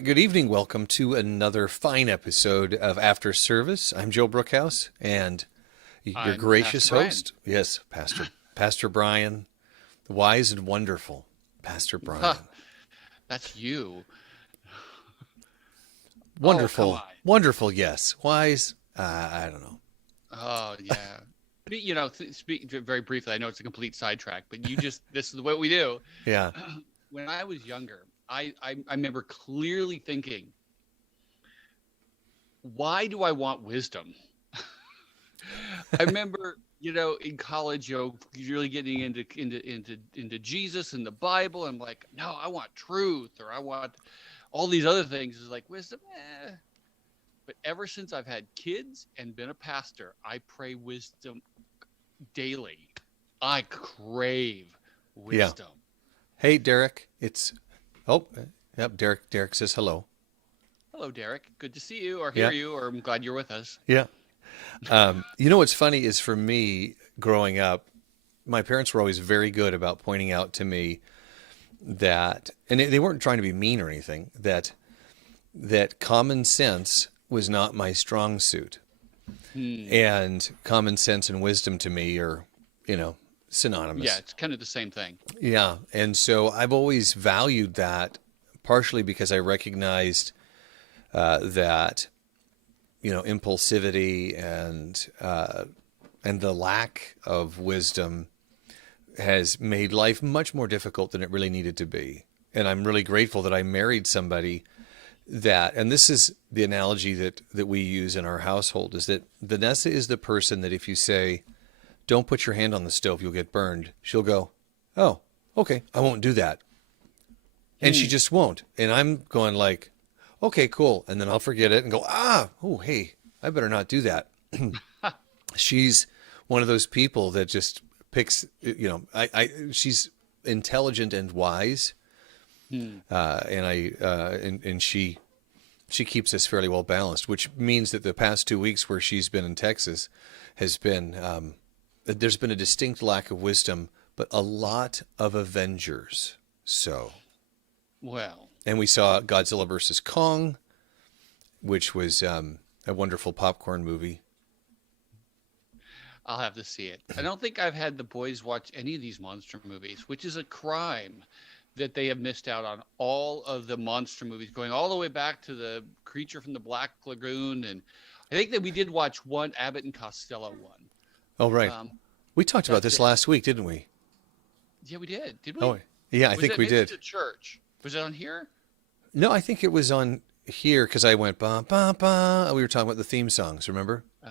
right, good evening. Welcome to another fine episode of After Service. I'm Joe Brookhouse and your I'm Pastor gracious Brian. host. Yes, Pastor Brian, the wise and wonderful Pastor Ha, Brian. that's you. Oh, come Wonderful, on. wonderful, yes. Wise, I don't know. Oh, yeah. But, speak very briefly. I know it's a complete sidetrack, but this is what we do. Yeah, When I was younger, I remember clearly thinking, why do I want wisdom? I remember, in college, you're really getting into Jesus and the Bible. I'm like, no, I want truth, or I want all these other things. Is like wisdom. But ever since I've had kids and been a pastor, I pray wisdom daily. I crave yeah. wisdom. Hey, Derek. Oh, yep. Derek says hello. Hello, Derek. Good to see you or Yeah, hear you, or I'm glad you're with us. yeah. What's funny is for me growing up, my parents were always very good about pointing out to me that, and they weren't trying to be mean or anything, that common sense was not my strong suit. Hmm. And common sense and wisdom to me are, Yeah, synonymous. it's kind of the same thing. Yeah. And so I've always valued that, partially because I recognized that, impulsivity and the lack of wisdom has made life much more difficult than it really needed to be. And I'm really grateful that I married somebody and this is the analogy that we use in our household, is that Vanessa is the person that if you say, don't put your hand on the stove, you'll get burned, she'll go, oh, okay, I won't do that. And she Hmm. just won't. And I'm going like, okay, cool. And then I'll forget it and go, oh, hey, I better not do that. She's one of those people that just picks, she's intelligent and wise. Hmm. And she keeps us fairly well balanced, which means that the past 2 weeks where she's been in Texas has been, there's been a distinct lack of wisdom, but a lot of Avengers. So, Well, and we saw Godzilla versus Kong, which was a wonderful popcorn movie. I'll have to see it. I don't think I've had the boys watch any of these monster movies, which is a crime that they have missed out on all of the monster movies, going all the way back to the Creature from the Black Lagoon. And I think that we did watch one Abbott and Costello one. Oh, right. Um, We talked about that's this it. last week, didn't we? Yeah, we did. Did Oh, we? yeah, I Was think it we maybe it was did. at church? Was it on here? No, I think it was on here because I went ba ba ba. We were talking about the theme songs, remember? Oh.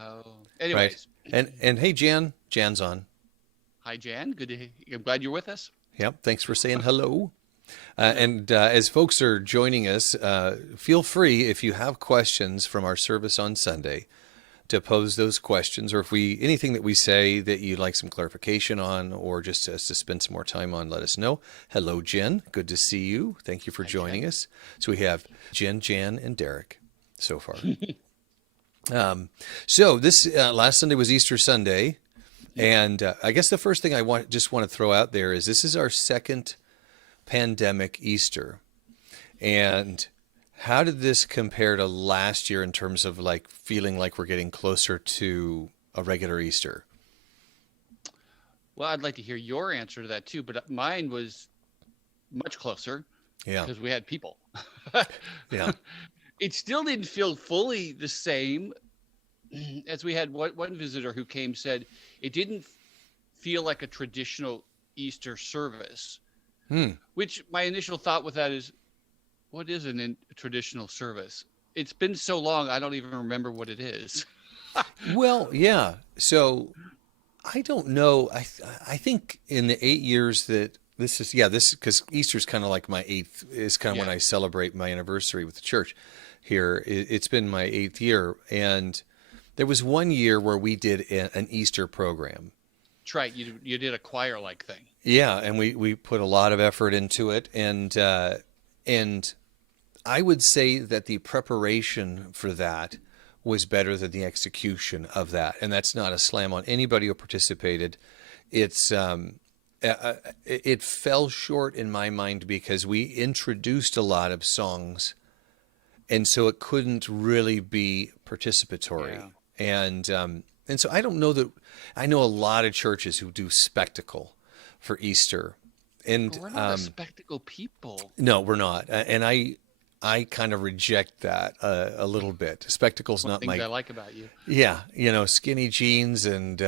Right. Anyways, And hey, Jan's on. hi Jan. I'm glad you're with us. Yep. Thanks for saying hello. And as folks are joining us, feel free if you have questions from our service on Sunday to pose those questions, or if anything that we say that you'd like some clarification on, or just us to spend some more time on, let us know. Hello, Jen. Good to see you. Thank you for Hi joining Jen. us. So we have Jen, Jan, and Derek so far. So this last Sunday was Easter Sunday, and I guess the first thing I want to throw out there is this is our second pandemic Easter. And how did this compare to last year in terms of like feeling like we're getting closer to a regular Easter? Well, I'd like to hear your answer to that too, but mine was much closer Yeah. because we had people. Yeah. It still didn't feel fully the same as we had one visitor who came said it didn't feel like a traditional Easter service, Hmm. which my initial thought with that is, what is traditional service? It's been so long, I don't even remember what it is. Well, yeah. So I don't know. I think in the 8 years that this because Easter's kind of like my eighth is kind of when Yeah, I celebrate my anniversary with the church here. It's been my 8th year, and there was one year where we did an Easter program. that's right. You did a choir like thing. Yeah, and we put a lot of effort into it, and I would say that the preparation for that was better than the execution of that, and that's not a slam on anybody who participated. It's it fell short in my mind because we introduced a lot of songs and so it couldn't really be participatory. Yeah. And so I don't know that I know a lot of churches who do spectacle for Easter, But and we're not a spectacle people. no, we're not. And I kind of reject that a little bit. Spectacle's One of not the things my I like about you. yeah, skinny jeans and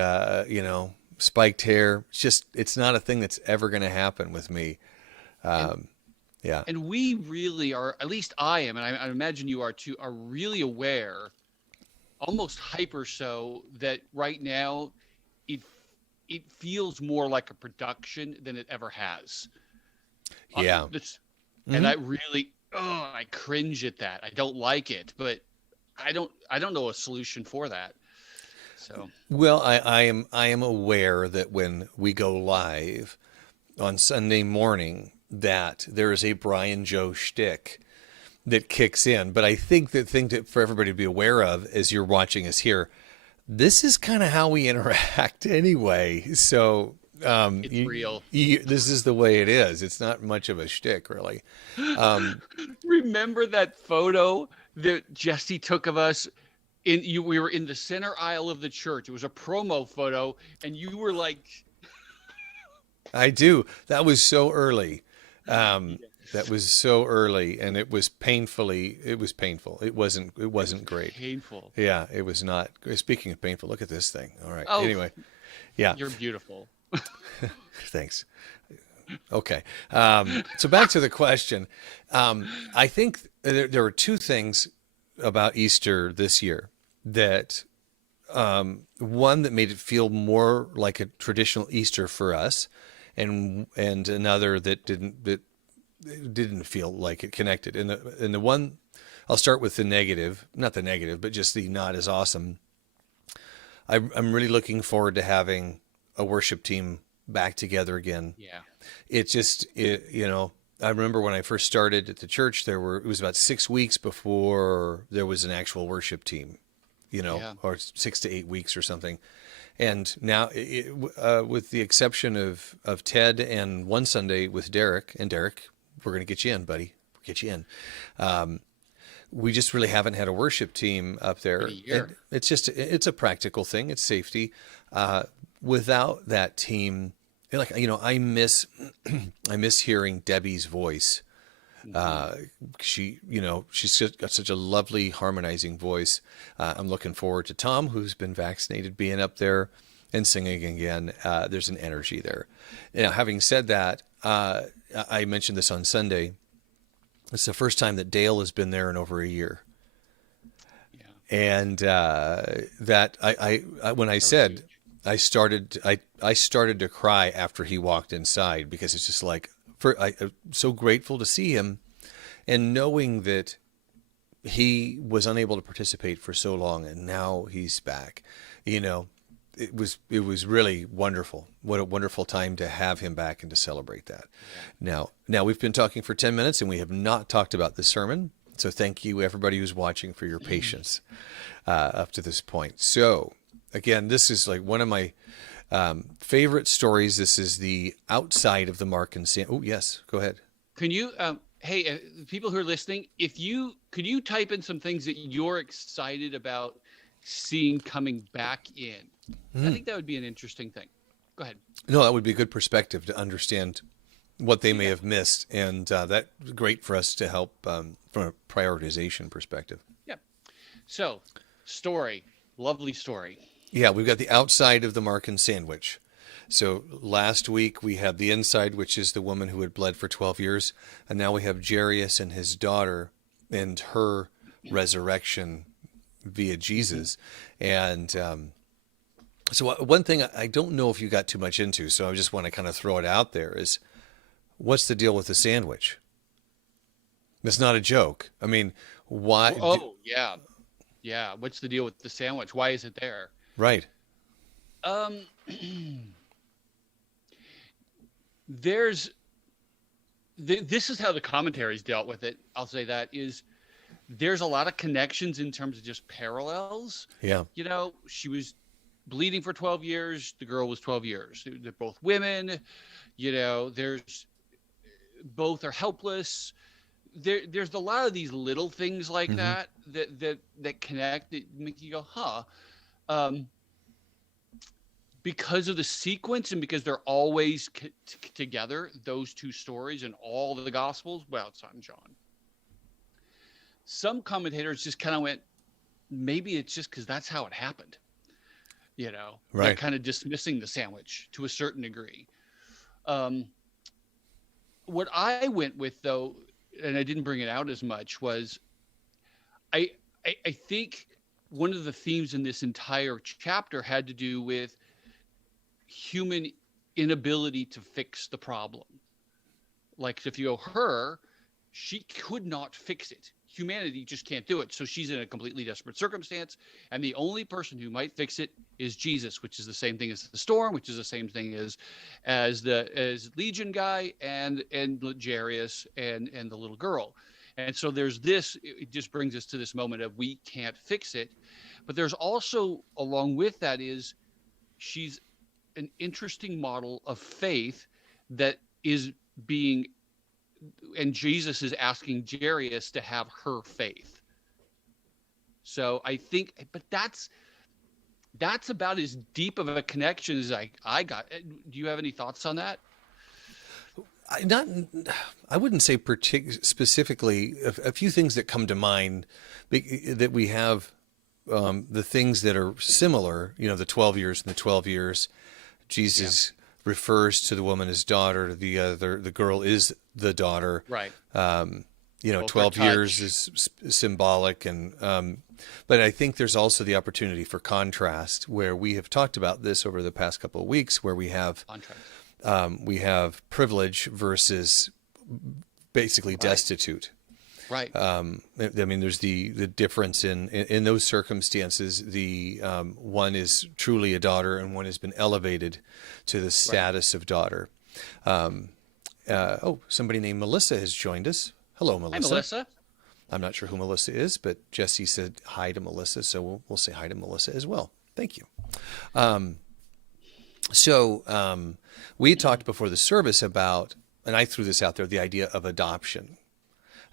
spiked hair. It's not a thing that's ever going to happen with me. And Yeah, and we really are, at least I am, and I imagine you are too, are really aware, almost hyper so, that right now it it feels more like a production than it ever has. Uh, yeah. that's, and Hmm. I really, oh, I cringe at that. I don't like it, but I don't know a solution for that. So Well, I am aware that when we go live on Sunday morning, that there is a Brian Joe shtick that kicks in. But I think the thing for everybody to be aware of as you're watching us here, this is kind of how we interact anyway. So it's real. this is the way it is. It's not much of a shtick, really. Um, Remember that photo that Jesse took of us in you we were in the center aisle of the church. It was a promo photo and you were like, I do. That was so early. yeah, That was so early, and it was painfully. It was painful. It wasn't. It it was wasn't great. painful. Yeah, it was not. Speaking of painful, look at this thing. All right. Oh, Anyway, yeah. you're beautiful. Thanks. Okay. So back to the question. I think there were two things about Easter this year that one that made it feel more like a traditional Easter for us, and another that didn't feel like it connected. And the one I'll start with the negative, not the negative, but just the not as awesome. I'm really looking forward to having a worship team back together again. Yeah. I remember when I first started at the church, it was about 6 weeks before there was an actual worship team, Yeah. or 6 to 8 weeks or something. And now, with the exception of Ted and one Sunday with Derek, and Derek, we're going to get you in, buddy. We'll get you in. We just really haven't had a worship team up In there. a year. It's a practical thing. It's safety. Without that team, like, I miss hearing Debbie's voice. Hmm. She's got such a lovely harmonizing voice. I'm looking forward to Tom, who's been vaccinated, being up there and singing again. There's an energy there. Now, having said that, I mentioned this on Sunday. It's the first time that Dale has been there in over a year. Yeah. And that when I That was said huge. I started to cry after he walked inside, because it's just like, I'm so grateful to see him, and knowing that he was unable to participate for so long and now he's back. You know, it was really wonderful. What a wonderful time to have him back and to celebrate that. Yeah. Now we've been talking for 10 minutes and we have not talked about the sermon. So thank you everybody who's watching for your patience up to this point. So again, this is like one of my favorite stories. This is the outside of the Mark and Sam. Oh yes, go ahead. Can you, hey, people who are listening, if you could you type in some things that you're excited about seeing coming back in? I think that would be an interesting thing. Go ahead. No, that would be a good perspective to understand what they may Yeah. have missed, and that's great for us to help from a prioritization perspective. Yeah. So, story, lovely story. Yeah, we've got the outside of the Markan sandwich. So last week we had the inside, which is the woman who had bled for 12 years, and now we have Jairus and his daughter and her resurrection via Hmm. Jesus. And so one thing I don't know if you got too much into, so I just want to kind of throw it out there is, what's the deal with the sandwich? It's not a joke. I mean, why? Oh, yeah. Yeah. What's the deal with the sandwich? Why is it there? Right. Um, there's this is how the commentaries dealt with it. I'll say that is there's a lot of connections in terms of just parallels. Yeah. She was bleeding for 12 years. The girl was 12 years. They're both women. There's both are helpless. there's a lot of these little things like Hmm. that connect, that make you go, huh. Um, because of the sequence and because they're always together, those two stories in all the Gospels. Well, it's not in John. Some commentators just kind of went, maybe it's just because that's how it happened. They're Right. kind of dismissing the sandwich to a certain degree. Um, what I went with, though, and I didn't bring it out as much, was I, I think one of the themes in this entire chapter had to do with human inability to fix the problem. Like if you go her, she could not fix it. Humanity just can't do it. So she's in a completely desperate circumstance, and the only person who might fix it is Jesus, which is the same thing as the storm, which is the same thing as Legion guy and Jarius and the little girl. And so there's this. It just brings us to this moment of we can't fix it, but there's also along with that is she's an interesting model of faith that is being, and Jesus is asking Jairus to have her faith. So I think, but that's about as deep of a connection as I got. Do you have any thoughts on that? Not, I wouldn't say specifically. A few things that come to mind that we have, the things that are similar. The 12 years and the 12 years. Yeah. Jesus refers to the woman as daughter. The girl is the daughter. Right. Both are 12 years touch. is symbolic, but I think there's also the opportunity for contrast, where we have talked about this over the past couple of weeks, where Contrast. we have privilege versus basically Right. destitute. Right. I mean, there's the difference in those circumstances. The one is truly a daughter, and one has been elevated to the Right. status of daughter. Somebody named Melissa has joined us. Hello, Hi, Melissa. Melissa. I'm not sure who Melissa is, but Jesse said hi to Melissa, so we'll say hi to Melissa as well. Thank you. So we talked before the service about, and I threw this out there, the idea of adoption.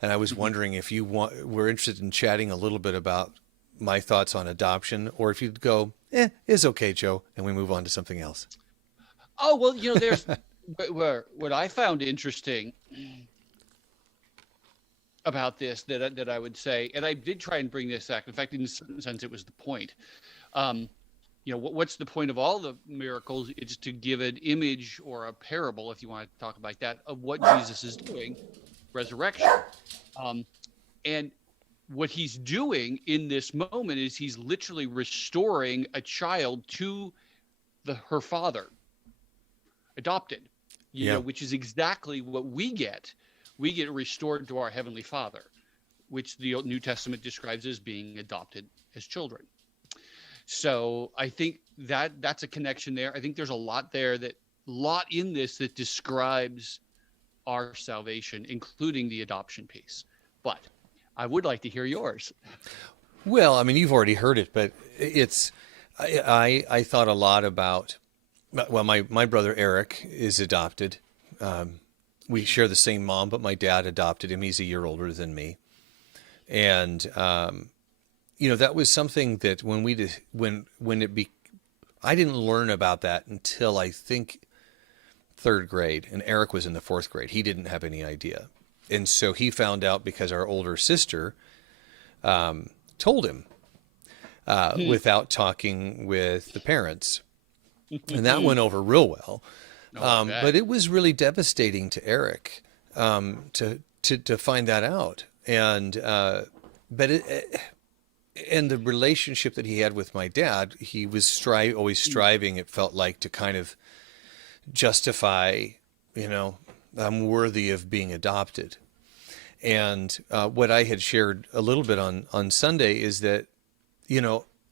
And I was Mhm. wondering if were interested in chatting a little bit about my thoughts on adoption, or if you'd go, it's okay, Joe, and we move on to something else. Oh well, there's where what I found interesting about this that I would say, and I did try and bring this back. In fact, in a certain sense, it was the point. Um, what's the point of all the miracles? It's to give an image or a parable, if you want to talk about that, of what Jesus is doing, resurrection. Um, and what he's doing in this moment is he's literally restoring a child to her father, adopted, Yeah, which is exactly what we get. We get restored to our Heavenly Father, which the New Testament describes as being adopted as children. So I think that's a connection there. I think there's a lot there, lot in this that describes our salvation, including the adoption piece. But I would like to hear yours. well, I mean, you've already heard it, but I thought a lot about, well, my brother Eric is adopted. We share the same mom, but my dad adopted him. He's a year older than me. And, that was something that I didn't learn about that until I think third grade, and Eric was in the fourth grade. He didn't have any idea. And so he found out because our older sister told him without talking with the parents. And that went over real well. No, I bet. But it was really devastating to Eric to find that out. And the relationship that he had with my dad, he was always striving, it felt like, to kind of justify, I'm worthy of being adopted. And what I had shared a little bit on Sunday is that,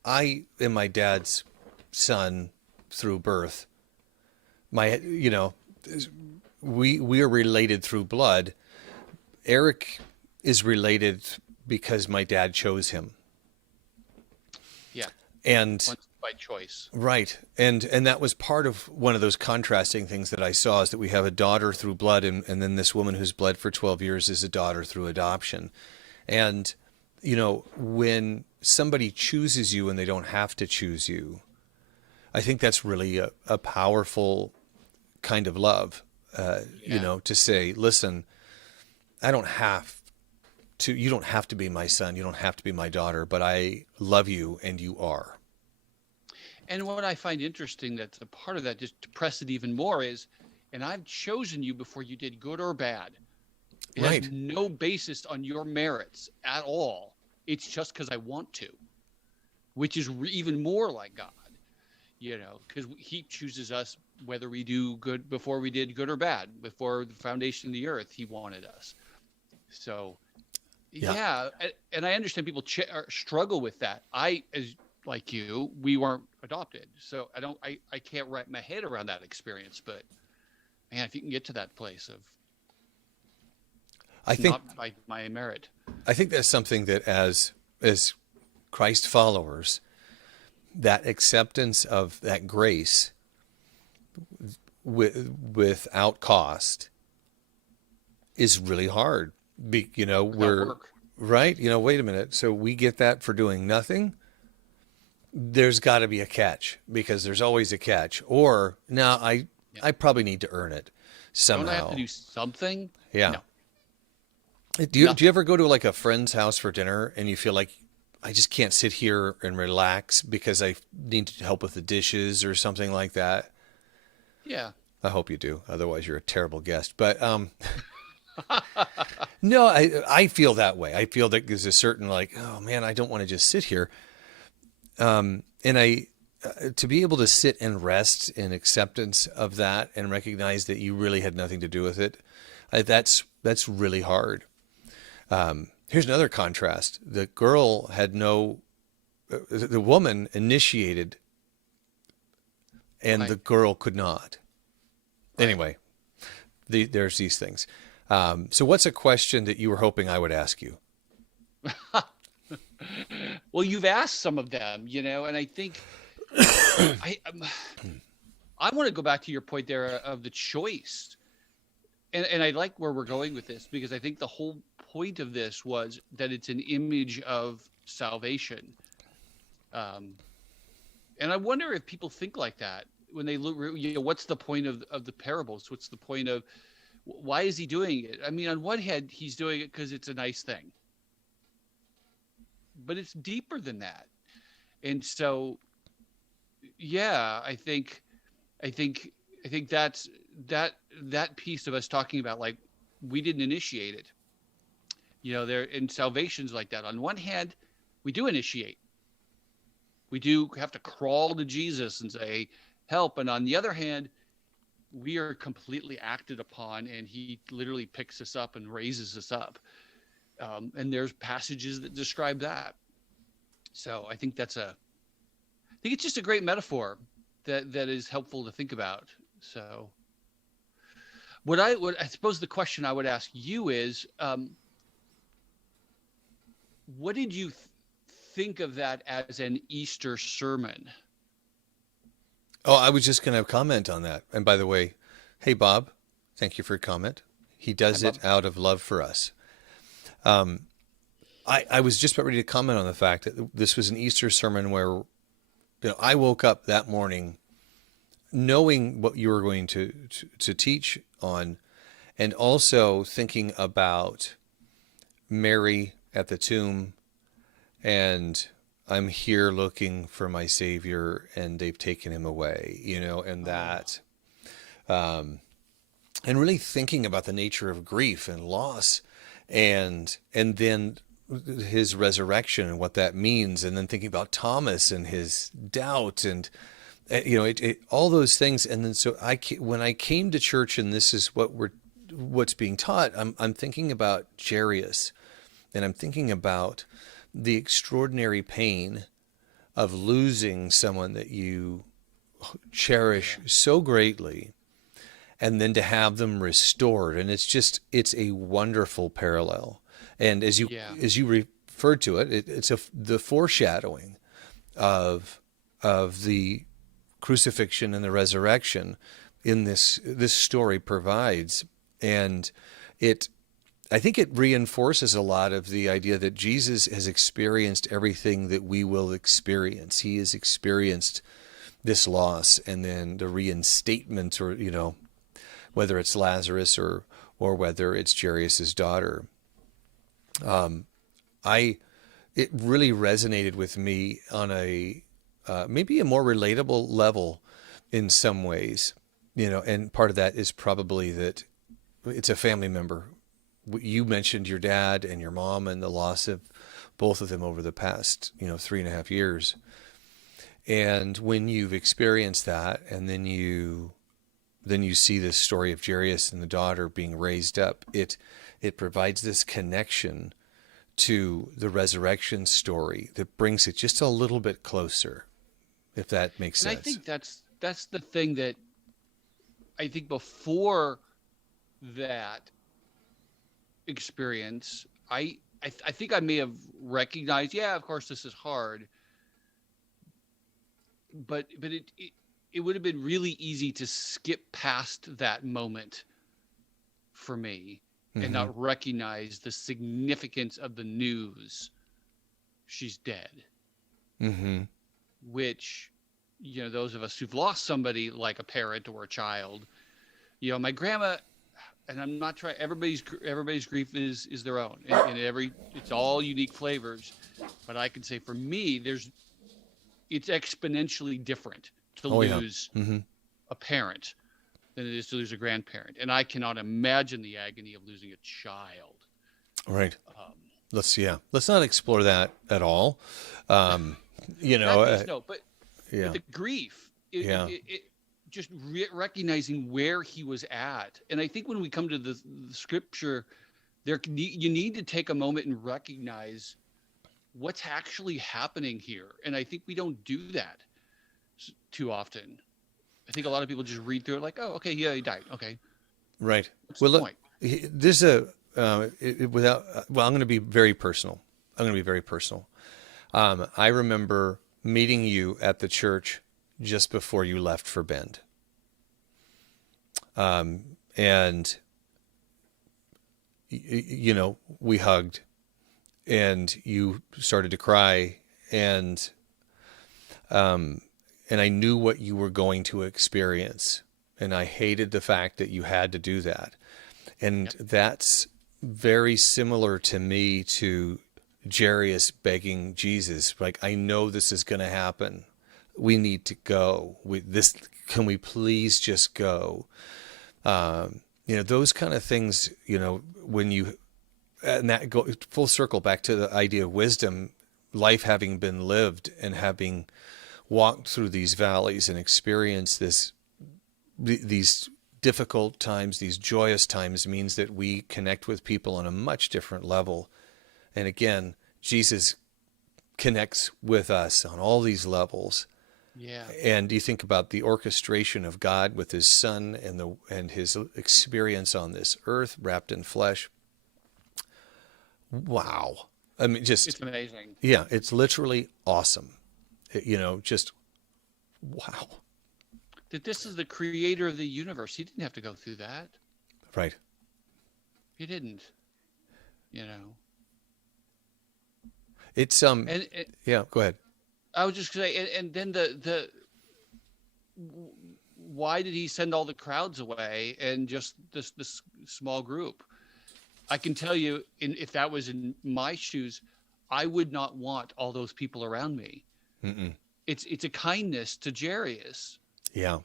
I am my dad's son through birth. We are related through blood. Eric is related because my dad chose him. Yeah. And by choice. Right. And that was part of one of those contrasting things that I saw, is that we have a daughter through blood, and then this woman who's bled for 12 years is a daughter through adoption. And, when somebody chooses you and they don't have to choose you, I think that's really a powerful kind of love, Yeah. to say, listen, I don't have you don't have to be my son, you don't have to be my daughter, but I love you and you are. And what I find interesting, that's a part of that, just to press it even more, is, and I've chosen you before you did good or bad. It has Right. no basis on your merits at all. It's just because I want to, which is even more like God, because he chooses us whether we do good, before we did good or bad, before the foundation of the earth, he wanted us. So, Yeah. yeah. And I understand people struggle with that. As like you, we weren't adopted. So I can't wrap my head around that experience, but man, if you can get to that place of, I it's think not by my merit. I think that's something that as Christ followers, that acceptance of that grace without cost is really hard. Without We're work. right. Wait a minute. So we get that for doing nothing. There's got to be a catch, because there's always a catch. Or now Yeah. I probably need to earn it Don't I have to somehow. do something? Yeah. No, Do you nothing. ever go to like a friend's house for dinner and you feel like, I just can't sit here and relax because I need help with the dishes or something like that? Yeah. I hope you do. Otherwise, you're a terrible guest. But no, I feel that way. I feel that there's a certain, like, oh man, I don't want to just sit here. And to be able to sit and rest in acceptance of that and recognize that you really had nothing to do with it, that's really hard. Here's another contrast. The girl had the woman initiated, and Right. the girl could not. Right. Anyway, there's these things. So what's a question that you were hoping I would ask you? Well, you've asked some of them, and I think I I want to go back to your point there of the choice. And I like where we're going with this, because I think the whole point of this was that it's an image of salvation. Um, and I wonder if people think like that when they look, what's the point of the parables? What's the point of, why is he doing it? I mean, on one hand, he's doing it because it's a nice thing, but it's deeper than that. And so, yeah, I think, I think that piece of us talking about, like, we didn't initiate it. There in salvations like that. On one hand, we do initiate. We do have to crawl to Jesus and say, help. And on the other hand, we are completely acted upon, and he literally picks us up and raises us up. And there's passages that describe that. So I think it's just a great metaphor that is helpful to think about. So I suppose the question I would ask you is, what did you think of that as an Easter sermon? Oh, I was just going to comment on that. And by the way, hey, Bob, thank you for your comment. He Hi, does Bob. it out of love for us. I was just about ready to comment on the fact that this was an Easter sermon where, I woke up that morning knowing what you were going to teach on, and also thinking about Mary at the tomb, and I'm here looking for my Savior, and they've taken him away, and Oh, that, and really thinking about the nature of grief and loss, and then his resurrection and what that means, and then thinking about Thomas and his doubt, and all those things. And then so when I came to church, and this is what's being taught, I'm thinking about Jairus, and I'm thinking about the extraordinary pain of losing someone that you cherish yeah, so greatly, and then to have them restored. And it's a wonderful parallel. And yeah, as you referred to it, the foreshadowing of of the crucifixion and the resurrection in this story provides. And it I think it reinforces a lot of the idea that Jesus has experienced everything that we will experience. He has experienced this loss and then the reinstatement, or whether it's Lazarus or whether it's Jairus's daughter. I It really resonated with me on a maybe a more relatable level in some ways, and part of that is probably that it's a family member. You mentioned your dad and your mom and the loss of both of them over the past 3.5 years. And when you've experienced that, and then you see this story of Jairus and the daughter being raised up, it provides this connection to the resurrection story that brings it just a little bit closer, if that makes And I sense. think that's the thing that I think before that experience, I think I may have recognized, yeah, of course this is hard, but it would have been really easy to skip past that moment for me and Hmm. not recognize the significance of the news she's dead, Hmm. which, those of us who've lost somebody like a parent or a child, my grandma, and I'm not trying, everybody's grief is their own, and it's all unique flavors, but I can say for me, it's exponentially different to Oh yeah. lose Hmm. a parent than it is to lose a grandparent. And I cannot imagine the agony of losing a child. Right. Um, Let's not explore that at all. Um, you know, not uh, this, no, but yeah, the grief, yeah, just recognizing where he was at. And I think when we come to the scripture, you need to take a moment and recognize what's actually happening here. And I think we don't do that too often. I think a lot of people just read through it like, oh, okay, yeah, he died. Okay, right. what's the Well, point? there's a without. Well, I'm going to be very personal. I'm going to be very personal. I remember meeting you at the church just before you left for Bend, and we hugged, and you started to cry, and I knew what you were going to experience, and I hated the fact that you had to do that. And Yep. that's very similar to me to Jairus begging Jesus, like, I know this is going to happen. We need to go. Can we please just go? Those kind of things, when you, and that go full circle back to the idea of wisdom, life having been lived and having walked through these valleys and experienced these difficult times, these joyous times, means that we connect with people on a much different level. And again, Jesus connects with us on all these levels. Yeah. And you think about the orchestration of God with his son and his experience on this earth wrapped in flesh. Wow. I mean, It's amazing. yeah, it's literally awesome. Just wow. That this is the creator of the universe. He didn't have to go through that. Right. He didn't, you know. It's And yeah, go ahead. I was just gonna say, and then why did he send all the crowds away and just this small group? I can tell you, if that was in my shoes, I would not want all those people around me. Mm-mm. It's a kindness to Jarius, Yeah.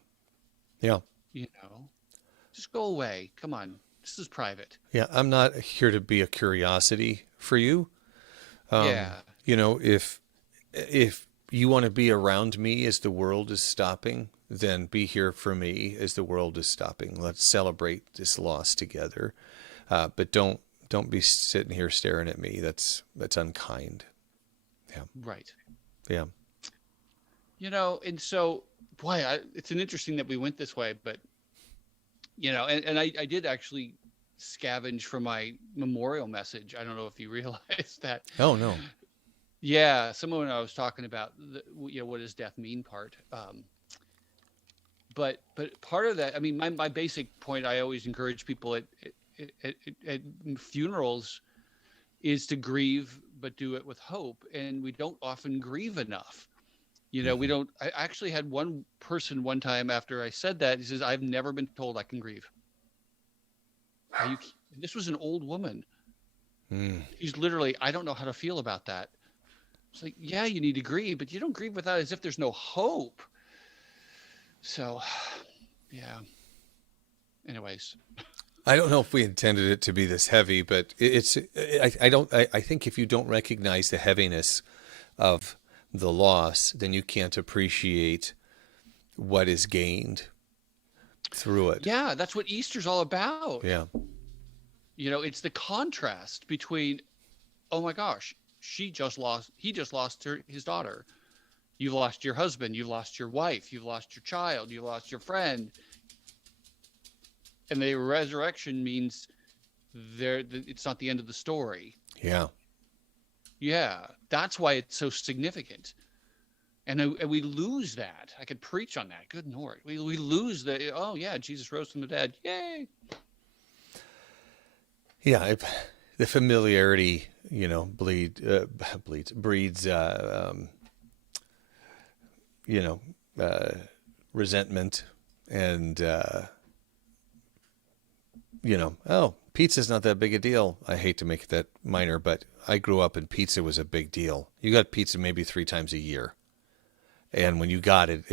Yeah. you know. Just go away. Come on. This is private. Yeah, I'm not here to be a curiosity for you. Yeah. If you want to be around me as the world is stopping, then be here for me as the world is stopping. Let's celebrate this loss together. But don't be sitting here staring at me. That's unkind. Yeah. Right. Yeah. And so, boy, it's an interesting that we went this way, but and I did actually scavenge for my memorial message. I don't know if you realize that. Oh no. Yeah, someone I was talking about, what does death mean part. But part of that, I mean, my basic point I always encourage people at funerals is to grieve, but do it with hope. And we don't often grieve enough. We Hmm. don't. I actually had one person one time after I said that. He says, "I've never been told I can grieve." Are you? This was an old woman. Mm. She's literally, I don't know how to feel about that. It's like, yeah, you need to grieve, but you don't grieve without as if there's no hope. So, yeah. Anyways, I don't know if we intended it to be this heavy, but I don't. I think if you don't recognize the heaviness of the loss, then you can't appreciate what is gained through it. yeah, that's what Easter's all about. Yeah. It's the contrast between, oh my gosh, he just lost his daughter. You've lost your husband, you've lost your wife, you've lost your child, you've lost your friend. And the resurrection means it's not the end of the story. Yeah. Yeah, that's why it's so significant. And we lose that. I could preach on that. Good Lord. We lose oh, yeah, Jesus rose from the dead. Yay. Yeah. The familiarity, breeds, you know, uh, resentment and, oh, pizza's not that big a deal. I hate to make it that minor, but I grew up and pizza was a big deal. You got pizza maybe 3 times a year. And when you got it,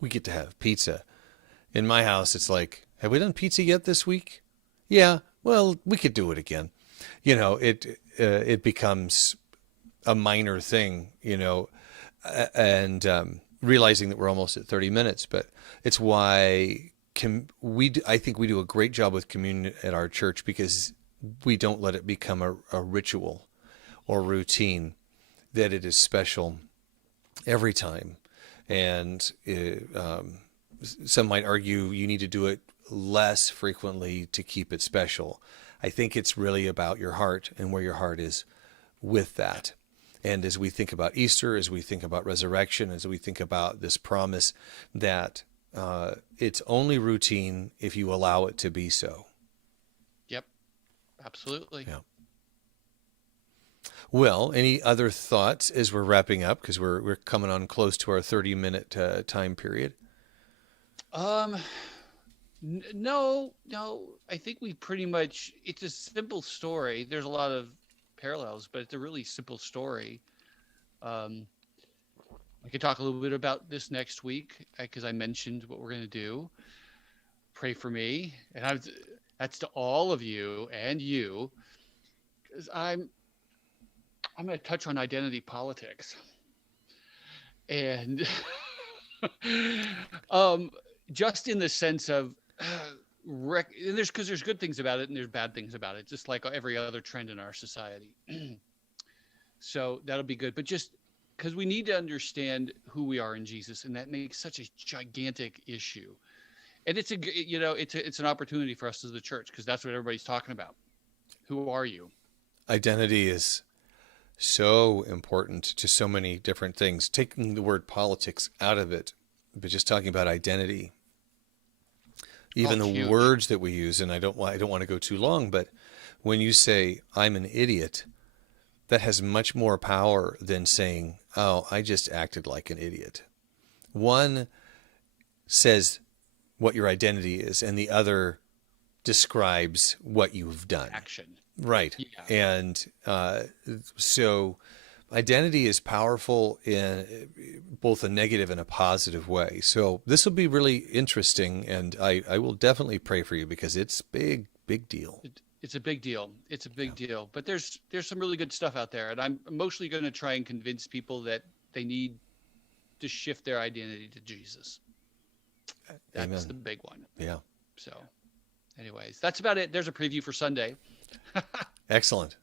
we get to have pizza. In my house, it's like, have we done pizza yet this week? Yeah, well, we could do it again. It becomes a minor thing, and realizing that we're almost at 30 minutes, but it's why I think we do a great job with communion at our church because we don't let it become a ritual or routine, that it is special every time. And some might argue you need to do it less frequently to keep it special. I think it's really about your heart and where your heart is with that. And as we think about Easter, as we think about resurrection, as we think about this promise that it's only routine if you allow it to be so. Yep, absolutely. Yeah. Well, any other thoughts as we're wrapping up because we're coming on close to our 30-minute time period? Um, no, no. I think we pretty much, it's a simple story. There's a lot of parallels, but it's a really simple story. Um, I could talk a little bit about this next week because I mentioned what we're going to do. Pray for me, and that's to all of you and you, because I'm going to touch on identity politics, and um, just in the sense of and there's good things about it and there's bad things about it, just like every other trend in our society. So that'll be good, but just because we need to understand who we are in Jesus, and that makes such a gigantic issue. And it's an opportunity for us as the church because that's what everybody's talking about. Who are you? Identity is so important to so many different things. Taking the word politics out of it, but just talking about identity. Oh, Even it's the huge. words that we use, and I don't want to go too long, but when you say I'm an idiot, that has much more power than saying, oh, I just acted like an idiot. One says what your identity is, and the other describes what you've done. Action. Right. Yeah. And so identity is powerful in both a negative and a positive way. So this will be really interesting, and I will definitely pray for you because it's big, big deal. It's a big deal. It's a Yeah. big deal. But there's some really good stuff out there, and I'm mostly going to try and convince people that they need to shift their identity to Jesus. That's the Amen. big one. Yeah. So, anyways, that's about it. There's a preview for Sunday. Excellent.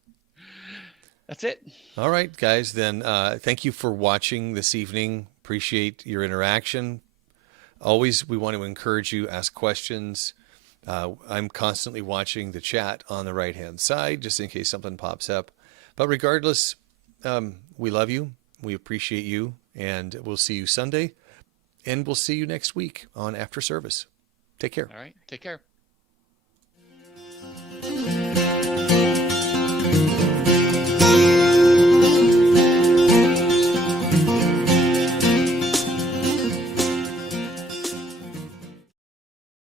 That's it. All right, guys. Then thank you for watching this evening. Appreciate your interaction. Always, we want to encourage you, ask questions. I'm constantly watching the chat on the right-hand side just in case something pops up. But regardless, We love you. We appreciate you. And we'll see you Sunday. And we'll see you next week on After Service. Take care. All right. Take care.